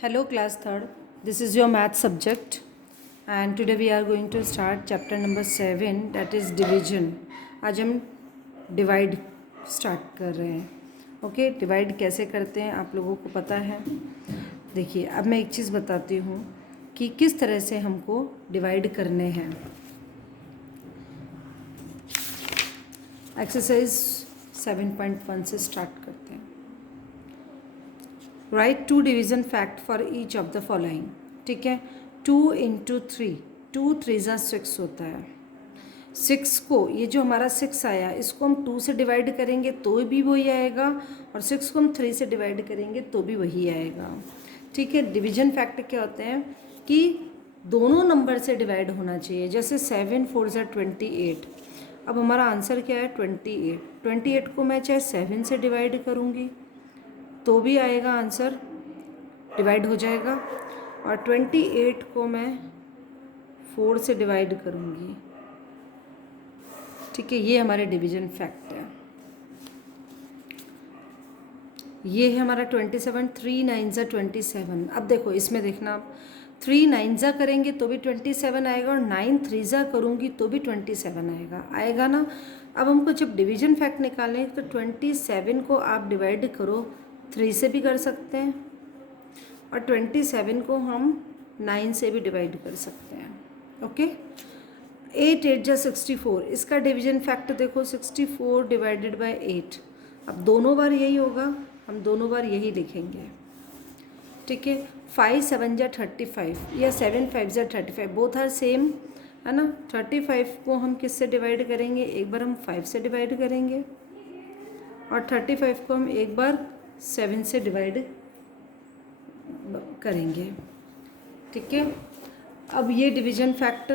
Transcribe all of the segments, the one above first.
Hello class 3rd, this is your math subject and today we are going to start chapter number 7 that is division. आज हम divide start कर रहे हैं. Okay divide कैसे करते हैं आप लोगों को पता है. देखिए अब मैं एक चीज़ बताती हूँ कि किस तरह से हमको divide करने हैं. एक्सरसाइज 7.1 से स्टार्ट करते हैं. Write two division fact for each of the following. ठीक है, 2 इंटू 3, 2 3 6 होता है. 6 को ये जो हमारा 6 आया इसको हम 2 से डिवाइड करेंगे तो भी वही आएगा और 6 को हम 3 से डिवाइड करेंगे तो भी वही आएगा. ठीक है, डिवीजन फैक्ट क्या होते हैं कि दोनों नंबर से डिवाइड होना चाहिए. जैसे 7 4 28. अब हमारा आंसर क्या है 28. 28 को मैं चाहे 7 से डिवाइड करूँगी तो भी आएगा आंसर, डिवाइड हो जाएगा. और 28 को मैं 4 से डिवाइड करूँगी. ठीक है, ये हमारे डिवीजन फैक्ट है. ये है हमारा 27. 3 9 27. अब देखो इसमें देखना आप 3 9 करेंगे तो भी 27 आएगा और 9 3 करूँगी तो भी 27 आएगा ना. अब हमको जब डिवीजन फैक्ट निकालें तो 27 को आप डिवाइड करो 3 से भी कर सकते हैं और 27 को हम 9 से भी डिवाइड कर सकते हैं. ओके, 8 8 64. इसका डिवीजन फैक्ट देखो 64 डिवाइडेड बाय 8. अब दोनों बार यही होगा, हम दोनों बार यही लिखेंगे. ठीक है, 5 7 35 या 7 5 35 बोथ आर सेम है ना. 35 को हम किससे डिवाइड करेंगे, एक बार हम 5 से डिवाइड करेंगे और 35 को हम एक बार 7 से डिवाइड करेंगे. ठीक है, अब ये डिवीजन फैक्ट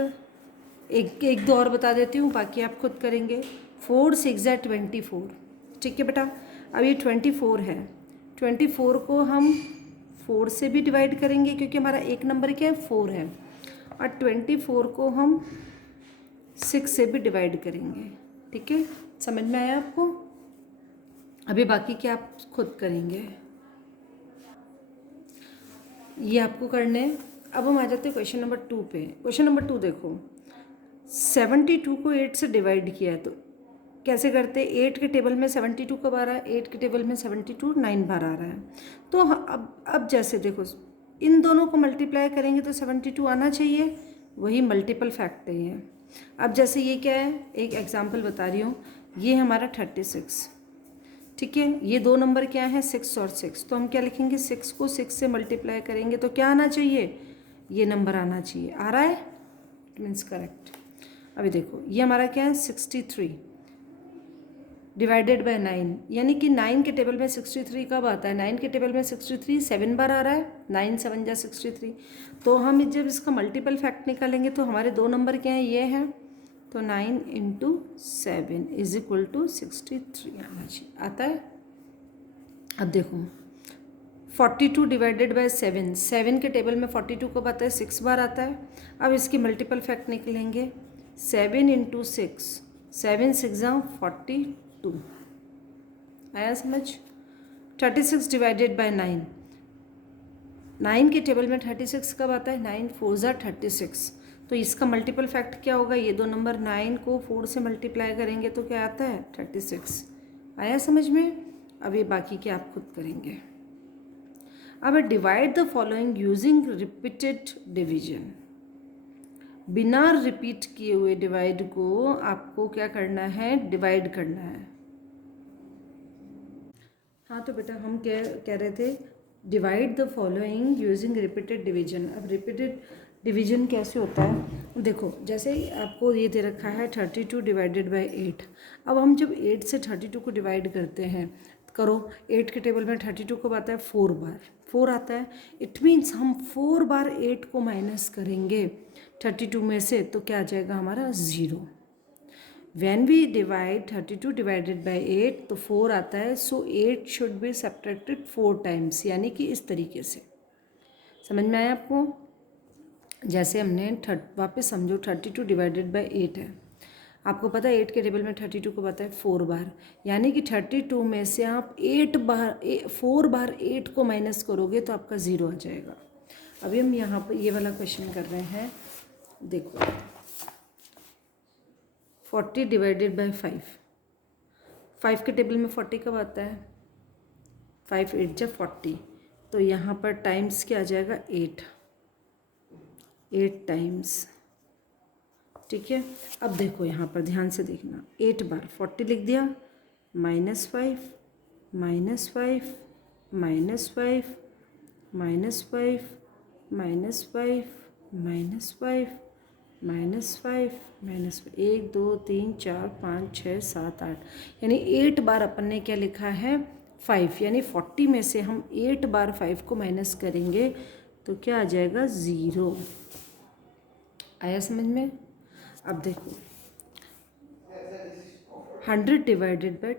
एक दो और बता देती हूँ, बाकी आप खुद करेंगे. 4 6 24. ठीक है बेटा, अब ये 24 है. 24 को हम 4 से भी डिवाइड करेंगे क्योंकि हमारा एक नंबर क्या है 4 है. और 24 को हम 6 से भी डिवाइड करेंगे. ठीक है, समझ में आया आपको. अभी बाकी क्या आप खुद करेंगे, ये आपको करने हैं. अब हम आ जाते हैं क्वेश्चन नंबर 2 पे. क्वेश्चन नंबर 2 देखो, 72 को 8 से डिवाइड किया है तो कैसे करते हैं. 8 के टेबल में 72 कब आ रहा है, 8 के टेबल में 72 9 बार आ रहा है. तो अब जैसे देखो इन दोनों को मल्टीप्लाई करेंगे तो 72 आना चाहिए, वही मल्टीपल फैक्ट है ये. अब जैसे ये क्या है, एक एग्जाम्पल बता रही हूँ, ये हमारा 36. ठीक है, ये दो नंबर क्या है 6 और 6. तो हम क्या लिखेंगे, 6 को 6 से मल्टीप्लाई करेंगे तो क्या आना चाहिए, ये नंबर आना चाहिए. आ रहा है, इट मीन्स करेक्ट. अभी देखो ये हमारा क्या है 63 डिवाइडेड बाय 9, यानी कि 9 के टेबल में 63 कब आता है, 9 के टेबल में 63 7 बार आ रहा है. 9 7 63. तो हम जब इसका मल्टीपल फैक्ट निकालेंगे तो हमारे दो नंबर क्या हैं, ये हैं. तो 9 इंटू 7 इज इक्वल टू 63 आना चाहिए. आता है. अब देखो 42 डिवाइडेड बाय 7. 7 के टेबल में 42 कब आता है, 6 बार आता है. अब इसकी मल्टीपल फैक्ट निकलेंगे 7 इंटू 6. 7 6 42. आया समझ. 36 डिवाइडेड बाय 9. 9 के टेबल में 36 कब आता है, 9 4 36. तो इसका मल्टीपल फैक्ट क्या होगा, ये दो नंबर 9 को 4 से मल्टीप्लाई करेंगे तो क्या आता है 36. आया समझ में. अब ये बाकी के आप खुद करेंगे. अब divide the following using repeated division. बिना रिपीट किए हुए डिवाइड को आपको क्या करना है, डिवाइड करना है. हाँ तो बेटा हम कह रहे थे divide the following using repeated division. अब रिपीटेड डिवीजन कैसे होता है, देखो जैसे आपको ये दे रखा है 32 डिवाइडेड बाय 8. अब हम जब 8 से 32 को डिवाइड करते हैं, करो 8 के टेबल में 32 कब आता है 4 बार, 4 आता है. इट मीन्स हम 4 बार 8 को माइनस करेंगे 32 में से तो क्या आ जाएगा हमारा 0. When we divide 32 divided by 8 तो 4 आता है. सो 8 शुड बी सब्ट्रैक्टेड 4 टाइम्स, यानी कि इस तरीके से. समझ में आया आपको. जैसे हमने वापस समझो 32 डिवाइडेड बाई 8 है. आपको पता है 8 के टेबल में 32 को बताए 4 बार, यानी कि 32 में से आप 4 बार 8 को माइनस करोगे तो आपका 0 आ जाएगा। अभी हम यहाँ पर ये वाला क्वेश्चन कर रहे हैं, देखो 40 डिवाइडेड बाय 5 के टेबल में 40 कब आता है, 5 8 जब 40, तो यहाँ पर टाइम्स क्या आ जाएगा 8 टाइम्स, ठीक है। अब देखो यहाँ पर ध्यान से देखना, 8 बार 40 लिख दिया, -5 -5 -5 -5 -5 -5 -5 1 2 3 4 5 6 7 8, यानी 8 बार अपन ने क्या लिखा है 5, यानी 40 में से हम 8 बार 5 को माइनस करेंगे तो क्या आ जाएगा 0। आया समझ में। अब देखो 100 डिवाइडेड बाय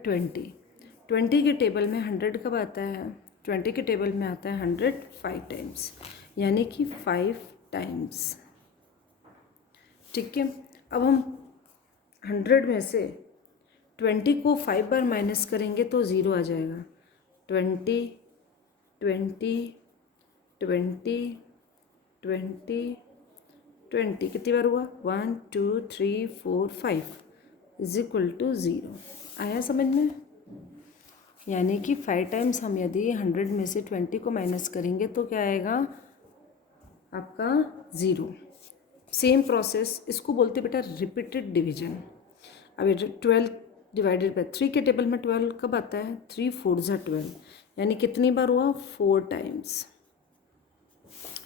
20 के टेबल में 100 कब आता है, 20 के टेबल में आता है 100 5 टाइम्स, यानी कि 5 टाइम्स, ठीक है। अब हम 100 में से 20 को 5 बार माइनस करेंगे तो 0 आ जाएगा। 20 20 20 20 20 कितनी बार हुआ, 1 2 3 4 5 इज इक्वल टू 0। आया समझ में। यानी कि 5 टाइम्स हम यदि 100 में से 20 को माइनस करेंगे तो क्या आएगा आपका 0। सेम प्रोसेस, इसको बोलते बेटा रिपीटेड डिवीजन। अब 12 डिवाइडेड बाय 3 के टेबल में 12 कब आता है, 3 4 ज़ा 12, यानी कितनी बार हुआ 4 टाइम्स,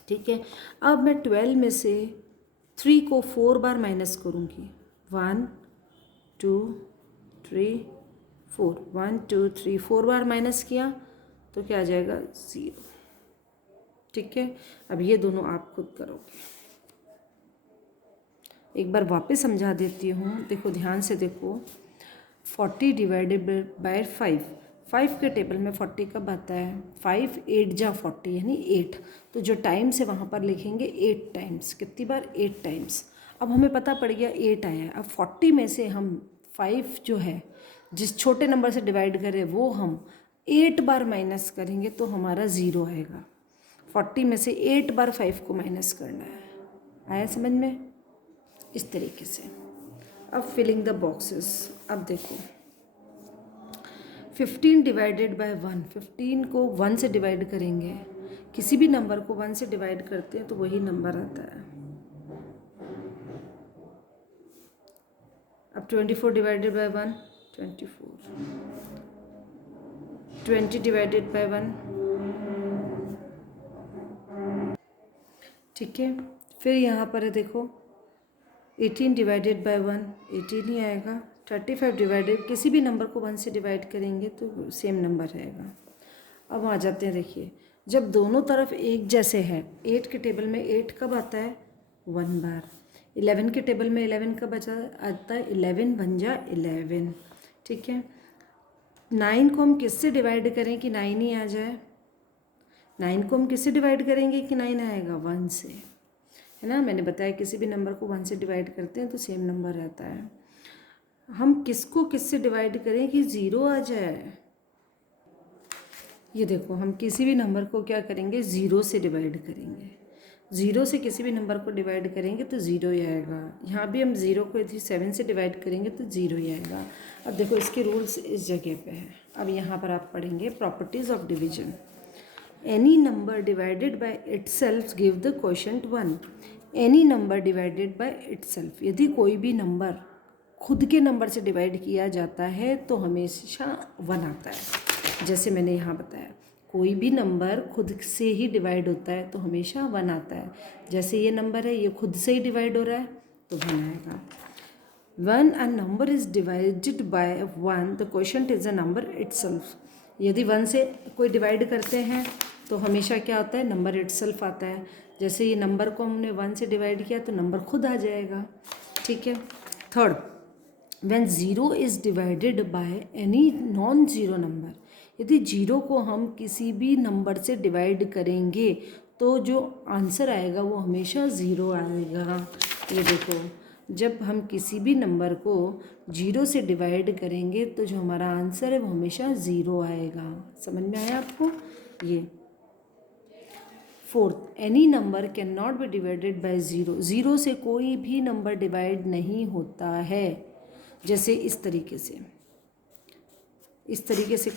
ठीक है। अब मैं 12 में से 3 को 4 बार माइनस करूँगी, 1 2 3 4, 1 2 3 4 बार माइनस किया तो क्या आ जाएगा 0, ठीक है। अब ये दोनों आप खुद करोगे। एक बार वापस समझा देती हूँ, देखो ध्यान से देखो, 40 डिवाइडेड बाय 5 के टेबल में 40 कब आता है, 5 8 जा 40 यानी 8, तो जो टाइम्स है वहाँ पर लिखेंगे 8 टाइम्स। कितनी बार 8 टाइम्स। अब हमें पता पड़ गया 8 आया है। अब 40 में से हम 5 जो है जिस छोटे नंबर से डिवाइड करें वो हम 8 बार माइनस करेंगे तो हमारा 0 आएगा। 40 में से 8 बार 5 को माइनस करना है। आया समझ में, इस तरीके से। अब फिलिंग द बॉक्सेस। अब देखो 15 डिवाइडेड बाय 1, 15 को 1 से डिवाइड करेंगे, किसी भी नंबर को 1 से डिवाइड करते हैं तो वही नंबर आता है। अब 24 डिवाइडेड बाय 1, 24, 20 डिवाइडेड बाय 1, ठीक है। फिर यहाँ पर है देखो 18 डिवाइडेड बाय 1, 18 ही आएगा। 35 डिवाइडेड, किसी भी नंबर को 1 से डिवाइड करेंगे तो सेम नंबर रहेगा। अब आ जाते हैं, देखिए जब दोनों तरफ एक जैसे हैं, 8 के टेबल में 8 कब आता है 1 बार, 11 के टेबल में 11 कब आता है 11 1 जा 11, ठीक है। 9 को हम किससे डिवाइड करें कि 9 ही आ जाए, 9 को हम किससे डिवाइड करेंगे कि 9 आएगा 1 से, है ना। मैंने बताया किसी भी नंबर को 1 से डिवाइड करते हैं तो सेम नंबर रहता है। हम किसको किससे डिवाइड करें कि 0 आ जाए, ये देखो हम किसी भी नंबर को क्या करेंगे 0 से डिवाइड करेंगे। 0 से किसी भी नंबर को डिवाइड करेंगे तो 0 ही आएगा। यहाँ भी हम 0 को यदि 7 से डिवाइड करेंगे तो 0 ही आएगा। अब देखो इसके रूल्स इस जगह पे है। अब यहाँ पर आप पढ़ेंगे properties of division. Any number divided by itself give the quotient 1। Any number divided by itself, यदि कोई भी नंबर खुद के नंबर से डिवाइड किया जाता है तो हमेशा 1 आता है। जैसे मैंने यहाँ बताया कोई भी नंबर खुद से ही डिवाइड होता है तो हमेशा 1 आता है। जैसे ये नंबर है, ये खुद से ही डिवाइड हो रहा है तो 1 आएगा। When a number is divided by 1, the quotient is a number itself। यदि 1 से कोई डिवाइड करते हैं तो हमेशा क्या होता है नंबर इटसेल्फ आता है। जैसे ये नंबर को हमने 1 से डिवाइड किया तो नंबर खुद आ जाएगा, ठीक है। Third, when 0 is divided by any non zero number, यदि 0 को हम किसी भी नंबर से डिवाइड करेंगे तो जो आंसर आएगा वो हमेशा 0 आएगा। ये देखो जब हम किसी भी नंबर को 0 से डिवाइड करेंगे तो जो हमारा आंसर है वो हमेशा 0 आएगा। समझ में आया आपको? ये fourth, any number can not be divided by 0। 0 से कोई भी नंबर डिवाइड नहीं होता है। जैसे इस तरीके से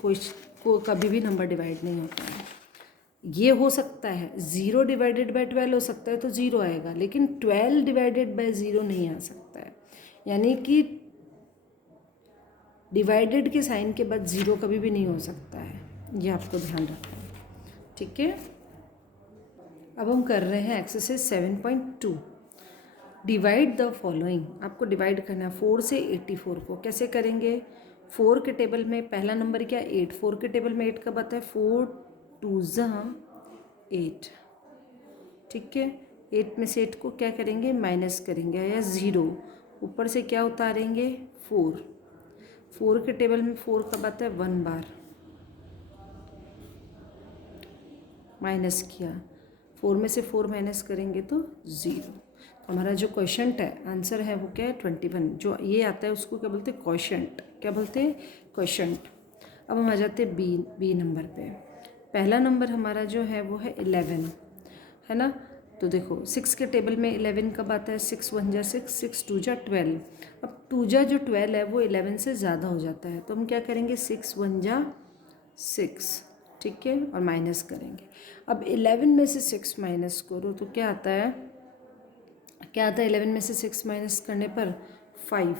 को कभी भी नंबर डिवाइड नहीं होता है। ये हो सकता है 0 डिवाइडेड बाय 12 हो सकता है तो 0 आएगा, लेकिन 12 डिवाइडेड बाय 0 नहीं आ सकता है। यानी कि डिवाइडेड के साइन के बाद 0 कभी भी नहीं हो सकता है, ये आपको ध्यान रखना है। ठीक है, अब हम कर रहे हैं एक्सरसाइज 7.2। Divide the following. आपको डिवाइड करना है 4 से 84 को। कैसे करेंगे? 4 के टेबल में पहला नंबर क्या? 8। 4 के टेबल में 8 कब आता है? 4 2 8। ठीक है, 8 में से 8 को क्या करेंगे? माइनस करेंगे या 0। ऊपर से क्या उतारेंगे? 4। 4 के टेबल में 4 कब आता है? 1 बार। माइनस किया, 4 में से 4 माइनस करेंगे तो 0। तो हमारा जो क्वोशंट है, आंसर है वो क्या है? 21। जो ये आता है उसको क्या बोलते हैं? क्वोशंट। क्या बोलते हैं? क्वोशंट। अब हम आ जाते हैं बी नंबर पे। पहला नंबर हमारा जो है वो है 11, है ना। तो देखो 6 के टेबल में 11 कब आता है? 6 1 जा 6, 6 2 जा 12। अब 2 जा जो 12 है वो 11 से ज़्यादा हो जाता है, तो हम क्या करेंगे? 6 1 जा 6, ठीक है, और माइनस करेंगे। अब 11 में से 6 माइनस करो तो क्या आता है? 11 में से 6 माइनस करने पर 5।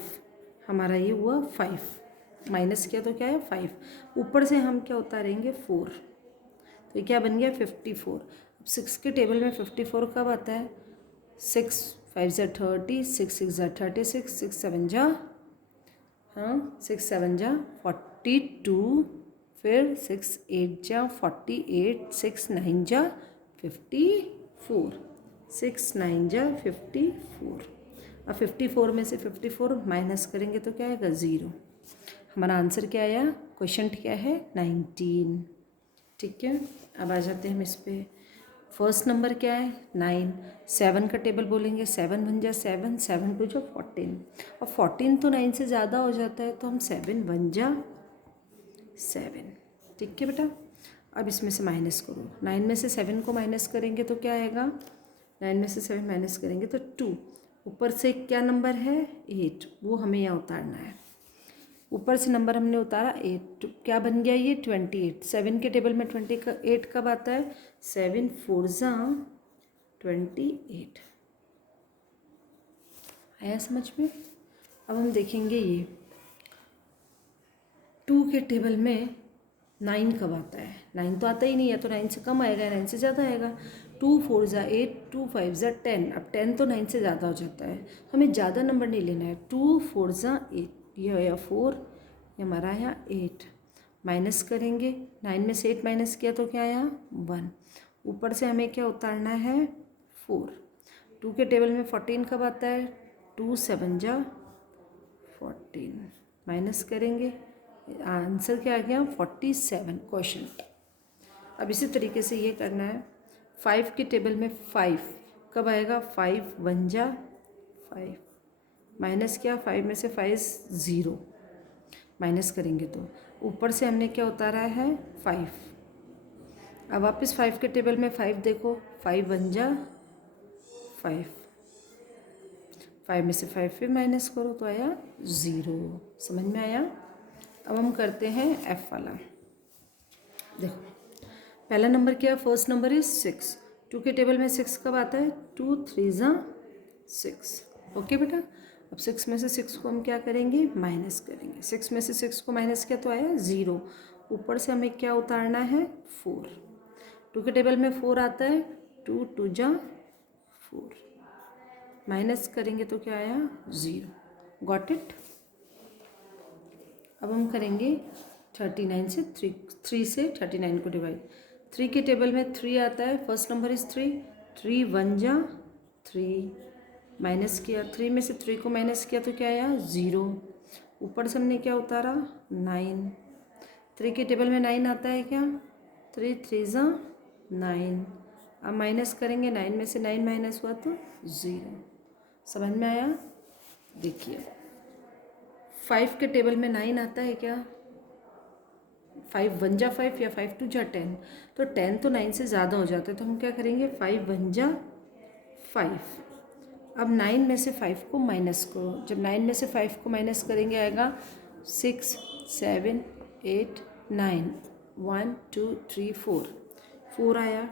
हमारा ये हुआ 5। माइनस किया तो क्या है? 5। ऊपर से हम क्या उतारेंगे? 4। तो ये क्या बन गया? 54। अब 6 के टेबल में 54 कब आता है? 6 5 जा 30, 6 6 जा 36, 6 7 जा 6 7 जा 42, फिर 6 8 जा 48, 6 9 जा 54, 6 9 जा 54। अब 54 में से 54 माइनस करेंगे तो क्या आएगा? 0। हमारा आंसर क्या आया? क्वोशंट क्या है? 19। ठीक है, अब आ जाते हैं हम इस पर। फर्स्ट नंबर क्या है? 9। 7 का टेबल बोलेंगे। 7 1 जा 7, 7 2 जा 14। और 14 तो 9 से ज़्यादा हो जाता है, तो हम 7 1 जा 7। ठीक है बेटा, अब इसमें से माइनस करो। 9 में से 7 को माइनस करेंगे तो क्या आएगा? 9 में से 7 माइनस करेंगे तो 2। ऊपर से क्या नंबर है? 8, वो हमें यहाँ उतारना है। ऊपर से नंबर हमने उतारा 8, क्या बन गया ये? 28। 7 के टेबल में 28 कब आता है? 7 4 जा 28। आया समझ में? अब हम देखेंगे ये 2 के टेबल में 9 कब आता है? 9 तो आता ही नहीं है, तो 9 से कम आएगा, 9 से ज़्यादा आएगा। 2 4 जा 8, 2 5 जा 10। अब 10 तो 9 से ज़्यादा हो जाता है, हमें ज़्यादा नंबर नहीं लेना है। 2 4 जा 8, ये आया 4, ये हमारा आया 8। माइनस करेंगे, 9 में से 8 माइनस किया तो क्या आया? 1। ऊपर से हमें क्या उतारना है? 4। 2 के टेबल में 14 कब आता है? 2 7 जा 14। माइनस करेंगे, आंसर क्या आ गया? 47, क्वेश्चन। अब इसी तरीके से ये करना है। 5 के टेबल में 5 कब आएगा? 5 1 जा 5। माइनस किया, 5 में से 5 0। माइनस करेंगे तो ऊपर से हमने क्या उतारा है? 5। अब वापस 5 के टेबल में 5 देखो। 5 1 जा 5। 5 में से 5 फिर माइनस करो तो आया 0। समझ में आया? अब हम करते हैं F वाला। देखो पहला नंबर क्या है? First number is 6। 2 के टेबल में 6 कब आता है? 2 3 जा 6। ओके बेटा, अब 6 में से 6 को हम क्या करेंगे? माइनस करेंगे। 6 में से 6 को माइनस किया तो आया 0। ऊपर से हमें क्या उतारना है? 4। 2 के टेबल में 4 आता है। 2 2 जा 4। माइनस करेंगे तो क्या आया? 0। Got it? अब हम करेंगे 39 से 3 से 39 को डिवाइड। 3 के टेबल में 3 आता है। First number is 3। 3 1 जा 3। माइनस किया, 3 में से 3 को माइनस किया तो क्या आया? 0। ऊपर से हमने क्या उतारा? 9। 3 के टेबल में 9 आता है क्या? 3 3 जा 9। अब माइनस करेंगे, 9 में से 9 माइनस हुआ तो 0। समझ में आया? देखिए 5 के टेबल में 9 आता है क्या? 5 1 जा 5 या 5 2 जा 10, तो 10 तो 9 से ज़्यादा हो जाता है, तो हम क्या करेंगे 5 1 जा 5। अब 9 में से 5 को माइनस करो, जब 9 में से 5 को माइनस करेंगे आएगा 6 7 8 9 1 2 3 4, 4 आया।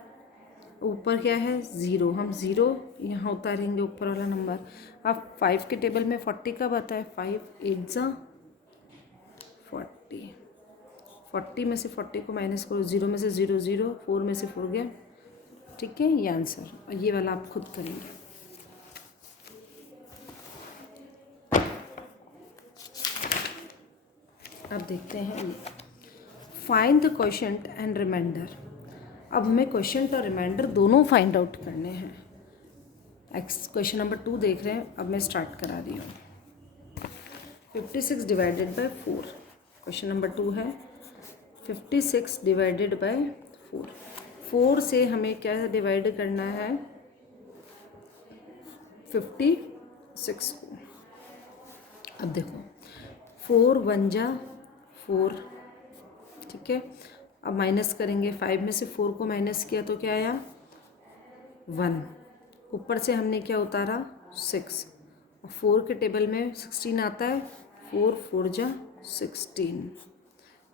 ऊपर क्या है 0, हम 0 यहाँ उतारेंगे ऊपर वाला नंबर। अब 5 के टेबल में 40 कब आता है? 5 8 जा 40, 40 में से 40 को माइनस करो, 0 में से 0 0, 4 में से 4 गया। ठीक है, ये आंसर, और ये वाला आप खुद करेंगे। अब देखते हैं ये, find the quotient and remainder. अब हमें क्वोशंट और रिमाइंडर दोनों फाइंड आउट करने हैं। क्वेश्चन नंबर 2 देख रहे हैं, अब मैं स्टार्ट करा रही हूँ। 56 डिवाइडेड बाय 4, क्वेश्चन नंबर 2 है 56 डिवाइडेड बाय 4। 4 से हमें क्या डिवाइड करना है? 56 को। अब देखो 4 1 जा 4, ठीक है। अब माइनस करेंगे, 5 में से 4 को माइनस किया तो क्या आया 1, ऊपर से हमने क्या उतारा 6। अब 4 के टेबल में 16 आता है, 4 4 जा 16,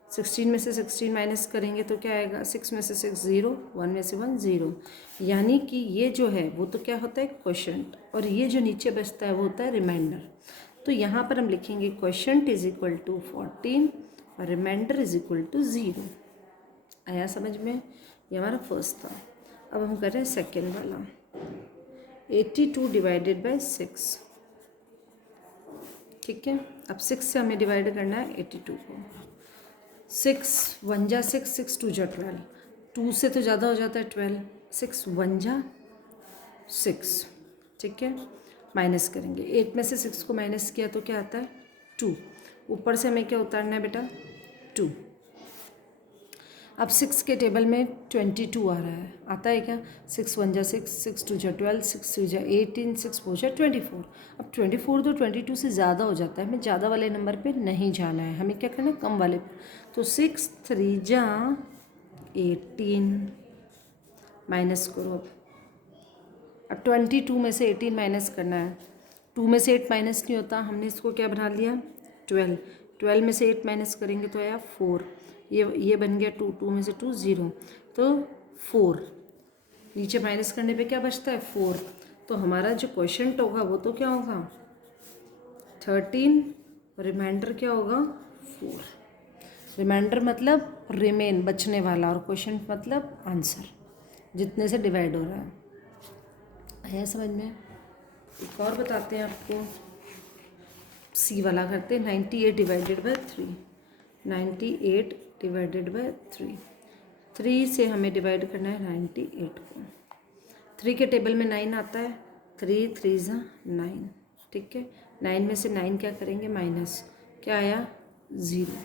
16 में से 16 माइनस करेंगे तो क्या आएगा 6 में से 6 0, 1 में से 1 0, यानी कि ये जो है वो तो क्या होता है क्वोशंट, और ये जो नीचे बचता है वो होता है रिमाइंडर। तो यहाँ पर हम लिखेंगे क्वोशंट इज इक्वल टू 14 और रिमाइंडर इज इक्वल टू 0। आया समझ में? ये हमारा फर्स्ट था। अब हम कर रहे हैं सेकेंड वाला, 82 डिवाइडेड बाय 6, ठीक है। अब 6 से हमें डिवाइड करना है 82 को। 6 1 जा 6, 6 2 जा 12, 2 से तो ज़्यादा हो जाता है 12, 6 1 जा 6, ठीक है। माइनस करेंगे, 8 में से 6 को माइनस किया तो क्या आता है 2, ऊपर से हमें क्या उतारना है बेटा 2। अब 6 के टेबल में 22 आ रहा है, आता है क्या? 6 1 जा 6, 6 2 जा 12, 6 3 जा 18, 6 4 जा 24। अब 24 तो 22 से ज़्यादा हो जाता है, हमें ज़्यादा वाले नंबर पे नहीं जाना है, हमें क्या करना है कम वाले पे। तो 6 3 जा 18, माइनस करो। अब 22 में से 18 माइनस करना है, 2 में से 8 माइनस नहीं होता, हमने इसको क्या बना लिया 12, 12 में से 8 माइनस करेंगे तो आया 4, ये बन गया 2, 2 में से 2 0, तो 4, नीचे माइनस करने पे क्या बचता है 4। तो हमारा जो क्वोशंट होगा वो तो क्या होगा 13, रिमाइंडर क्या होगा 4। रिमाइंडर मतलब रिमेन, बचने वाला, और क्वोशंट मतलब आंसर, जितने से डिवाइड हो रहा है। आया समझ में? एक और बताते हैं आपको, सी वाला करते हैं। 98 डिवाइडेड बाय 3, 98 डिवाइडेड बाय 3, 3 से हमें डिवाइड करना है 98 को। 3 के टेबल में 9 आता है, 3 3 जा 9, ठीक है। 9 में से 9 क्या करेंगे माइनस, क्या आया 0,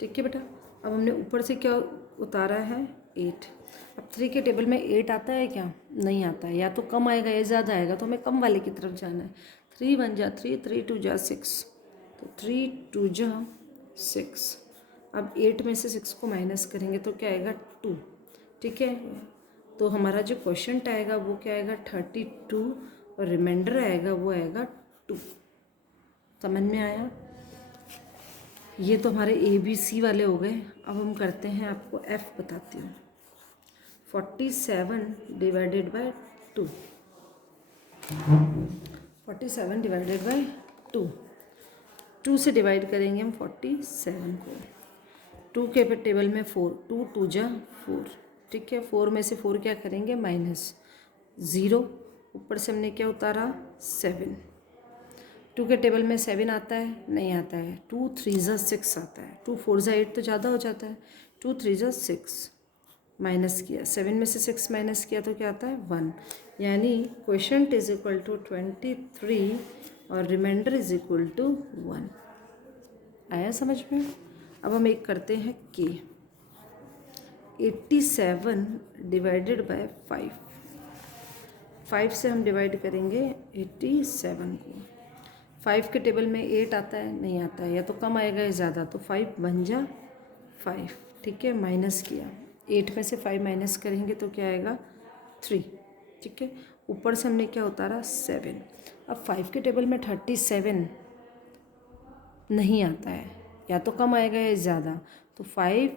ठीक है बेटा। अब हमने ऊपर से क्या उतारा है 8। अब 3 के टेबल में 8 आता है क्या? नहीं आता है, या तो कम आएगा या ज़्यादा आएगा, तो हमें कम वाले की तरफ जाना है। 3 1 जा 3, 3 2 जा 6, तो 3 2 जा 6। अब 8 में से 6 को माइनस करेंगे तो क्या आएगा 2, ठीक है। तो हमारा जो क्वोशंट आएगा वो क्या आएगा 32, और रिमाइंडर आएगा वो आएगा 2। समझ में आया? ये तो हमारे ABC वाले हो गए। अब हम करते हैं, आपको F बताती हूँ। 47 डिवाइडेड बाय 2, 47 डिवाइडेड बाय 2, 2 से डिवाइड करेंगे हम 47 को। 2 के टेबल में 4, 2 2 जा 4, ठीक है। 4 में से 4 क्या करेंगे माइनस 0, ऊपर से हमने क्या उतारा 7। 2 के टेबल में 7 आता है? नहीं आता है। 2 3 जा 6 आता है, 2 4 जा 8 तो ज़्यादा हो जाता है, 2 3 जा 6, माइनस किया, 7 में से 6 माइनस किया तो क्या आता है 1, यानी क्वोशंट इज इक्वल टू 23 और रिमाइंडर इज इक्वल टू 1। आया समझ में? अब हम एक करते हैं के, 87 डिवाइडेड बाय 5, 5 से हम डिवाइड करेंगे 87 को, 5 के टेबल में 8 आता है, नहीं आता है, या तो कम आएगा या ज़्यादा। तो 5 बन जा 5, ठीक है, माइनस किया, 8 में से 5 माइनस करेंगे तो क्या आएगा 3, ठीक है। ऊपर से हमने क्या उतारा 7। अब 5 के टेबल में 37 नहीं आता है, या तो कम आएगा या ज़्यादा। तो 5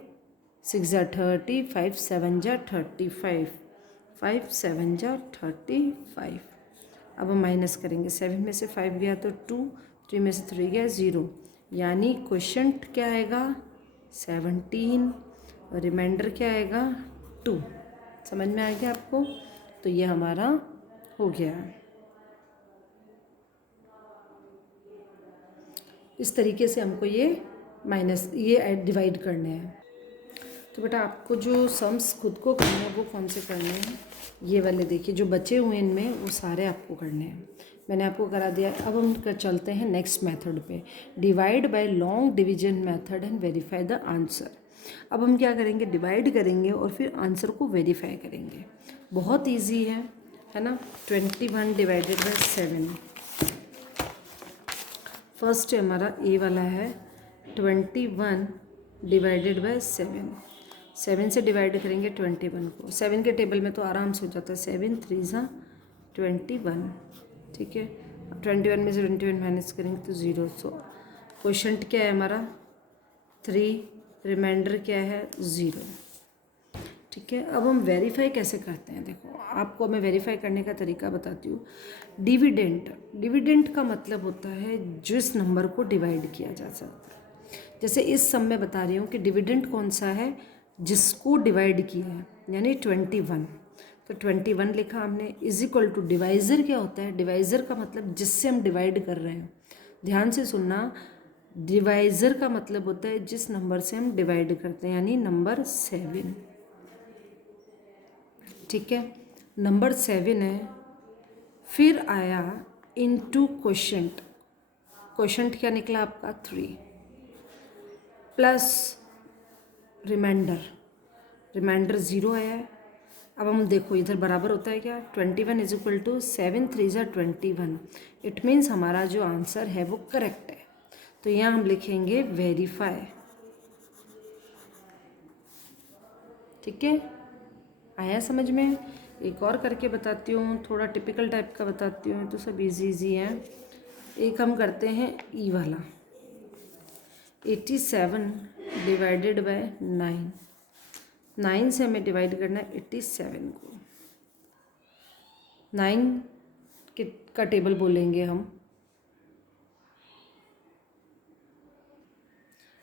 6 जा 30, 5 7 जा 35, 5 7 जा 35। अब हम माइनस करेंगे, 7 में से 5 गया तो 2, 3 में से 3 गया 0, यानी क्वोशंट क्या आएगा 17 और रिमाइंडर क्या आएगा 2। समझ में आ गया आपको? तो ये हमारा हो गया। इस तरीके से हमको ये डिवाइड करने हैं। तो बेटा आपको जो सम्स खुद को करने हैं वो कौन से करने हैं, ये वाले देखिए, जो बचे हुए इनमें वो सारे आपको करने हैं, मैंने आपको करा दिया। अब हम चलते हैं नेक्स्ट मेथड पे, divide by long division method and verify the answer. अब हम क्या करेंगे, डिवाइड करेंगे और फिर आंसर को वेरीफाई करेंगे। बहुत ईजी है ना। 21 डिवाइडेड बाय 7, फर्स्ट हमारा ए वाला है 21 डिवाइडेड बाय 7, 7 से डिवाइड करेंगे 21 को, 7 के टेबल में तो आराम से हो जाता है, 7 3 ज़ा 21, ठीक है। 21 में से 21 माइनस करेंगे तो 0। सो क्वोशंट क्या है हमारा 3, रिमाइंडर क्या है 0, ठीक है। अब हम वेरीफाई कैसे करते हैं, देखो आपको मैं वेरीफाई करने का तरीका बताती हूँ। डिविडेंड का मतलब होता है जिस नंबर को डिवाइड किया जा सकता है। जैसे इस सम में बता रही हूँ कि डिविडेंड कौन सा है, जिसको डिवाइड किया है, यानी 21। तो 21 लिखा हमने, इज इक्वल टू डिवाइज़र क्या होता है, डिवाइज़र का मतलब जिससे हम डिवाइड कर रहे हैं। ध्यान से सुनना, डिवाइज़र का मतलब होता है जिस नंबर से हम डिवाइड करते हैं, यानी नंबर 7, ठीक है। नंबर 7 है, फिर आया इनटू क्वोशंट, क्वोशंट क्या निकला आपका 3, प्लस रिमाइंडर 0 आया है। अब हम देखो इधर बराबर होता है क्या, 21 इज इक्वल टू 7 3 ज़ा 21, इट मीन्स हमारा जो आंसर है वो करेक्ट है। तो यहाँ हम लिखेंगे वेरीफाई, ठीक है। आया समझ में? एक और करके बताती हूँ, थोड़ा टिपिकल टाइप का बताती हूँ, तो सब इजी है। एक हम करते हैं ई वाला, 87 डिवाइडेड बाय 9, 9 से हमें डिवाइड करना है 87 को। 9 का टेबल बोलेंगे हम,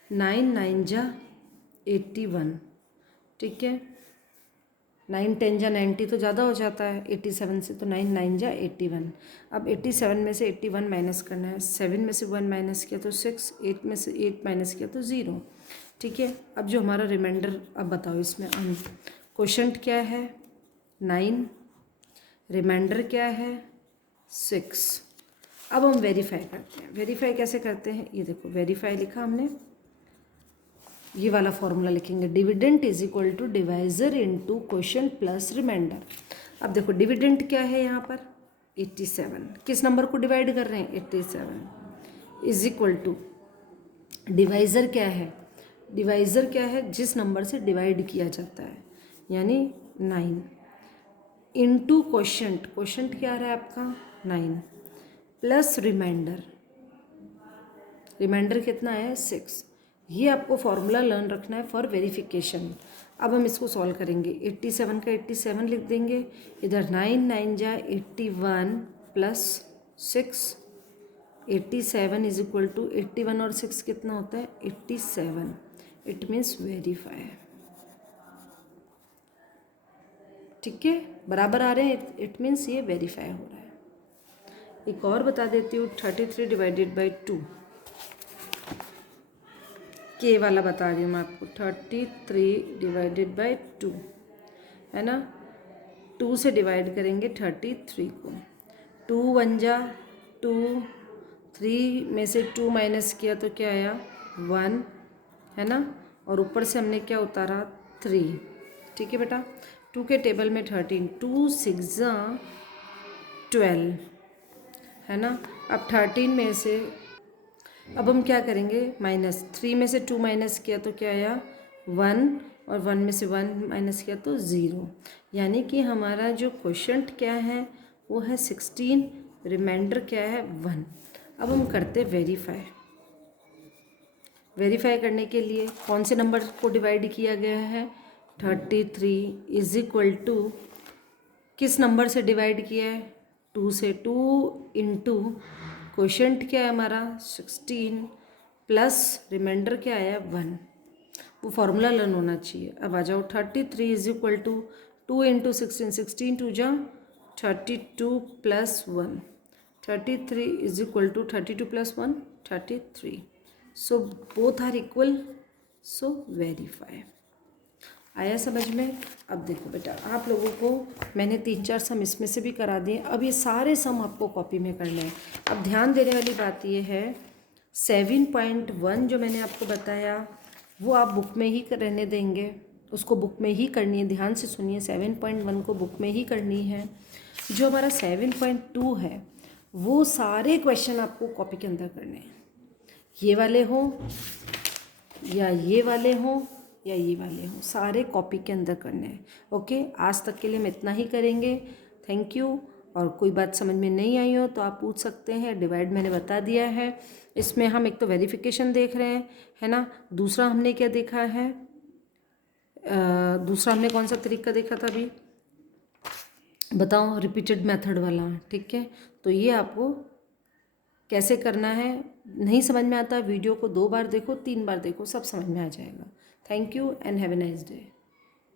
9 9 जा 81, ठीक है। 9 10 जा 90 तो ज़्यादा हो जाता है 87 से, तो 9 9 जा 81। अब 87 में से 81 माइनस करना है, 7 में से 1 माइनस किया तो 6, 8 में से 8 माइनस किया तो 0, ठीक है। अब जो हमारा रिमाइंडर, अब बताओ इसमें क्वोशंट क्या है 9, रिमाइंडर क्या है 6। अब हम वेरीफाई करते हैं। वेरीफाई कैसे करते हैं, ये देखो वेरीफाई लिखा हमने, ये वाला फॉर्मूला लिखेंगे, dividend is equal to divisor into quotient plus remainder. अब देखो डिविडेंड क्या है यहाँ पर 87, किस नंबर को डिवाइड कर रहे हैं 87, इज इक्वल टू डिवाइजर क्या है जिस नंबर से डिवाइड किया जाता है, यानी 9, इनटू क्वोशंट क्या आ रहा है आपका 9, प्लस रिमाइंडर कितना है 6। ये आपको फॉर्मूला लर्न रखना है फॉर वेरिफिकेशन। अब हम इसको सॉल्व करेंगे, 87 का 87 लिख देंगे, इधर 9 9 जा 81 प्लस 6, 87 इज इक्वल टू 81 और 6 कितना होता है 87, इट मीन्स वेरीफाई, ठीक है। बराबर आ रहे हैं, इट मीन्स ये वेरीफाई हो रहा है। एक और बता देती हूँ, 33 डिवाइडेड बाई 2, के वाला बता रही हूँ मैं आपको, 33 डिवाइडेड बाई 2 है ना। 2 से डिवाइड करेंगे 33 को, 2 1 जा 2, 3 में से 2 माइनस किया तो क्या आया 1 है ना, और ऊपर से हमने क्या उतारा 3, ठीक है बेटा। 2 के टेबल में 13, 2 6 जा 12 है ना। अब 13 में से अब हम क्या करेंगे, माइनस 3 में से 2 माइनस किया तो क्या आया 1, और 1 में से 1 माइनस किया तो 0, यानी कि हमारा जो क्वोशंट क्या है वो है 16, रिमाइंडर क्या है 1। अब हम करते वेरीफाई। वेरीफाई करने के लिए कौन से नंबर को डिवाइड किया गया है, 33 इज इक्वल टू किस नंबर से डिवाइड किया है, 2 से। 2 इंटू क्वोशंट क्या है हमारा 16 प्लस रिमाइंडर क्या आया 1, वो फार्मूला लर्न होना चाहिए। अब आ जाओ 33 is equal to 2 into 16, 16 two जा 32 plus 1, 33 is equal to 32 plus 1 33, so both are equal, so verify. आया समझ में। अब देखो बेटा, आप लोगों को मैंने 3-4 सम इसमें से भी करा दिए, अब ये सारे सम आपको कॉपी में करने हैं। अब ध्यान देने वाली बात ये है 7.1 जो मैंने आपको बताया वो आप बुक में ही रहने देंगे, उसको बुक में ही करनी है। ध्यान से सुनिए, 7.1 को बुक में ही करनी है। जो हमारा 7.2 है वो सारे क्वेश्चन आपको कॉपी के अंदर करने हैं, ये वाले हो या ये वाले हो या ये वाले हो, सारे कॉपी के अंदर करने हैं। ओके, आज तक के लिए हम इतना ही करेंगे। Thank you. और कोई बात समझ में नहीं आई हो तो आप पूछ सकते हैं। डिवाइड मैंने बता दिया है। इसमें हम एक तो वेरिफिकेशन देख रहे हैं, है ना। दूसरा हमने क्या देखा है, दूसरा हमने कौन सा तरीका देखा था अभी बताओ, रिपीटेड मेथड वाला, ठीक है। तो ये आपको कैसे करना है, नहीं समझ में आता वीडियो को 2 बार देखो 3 बार देखो, सब समझ में आ जाएगा। Thank you and have a nice day.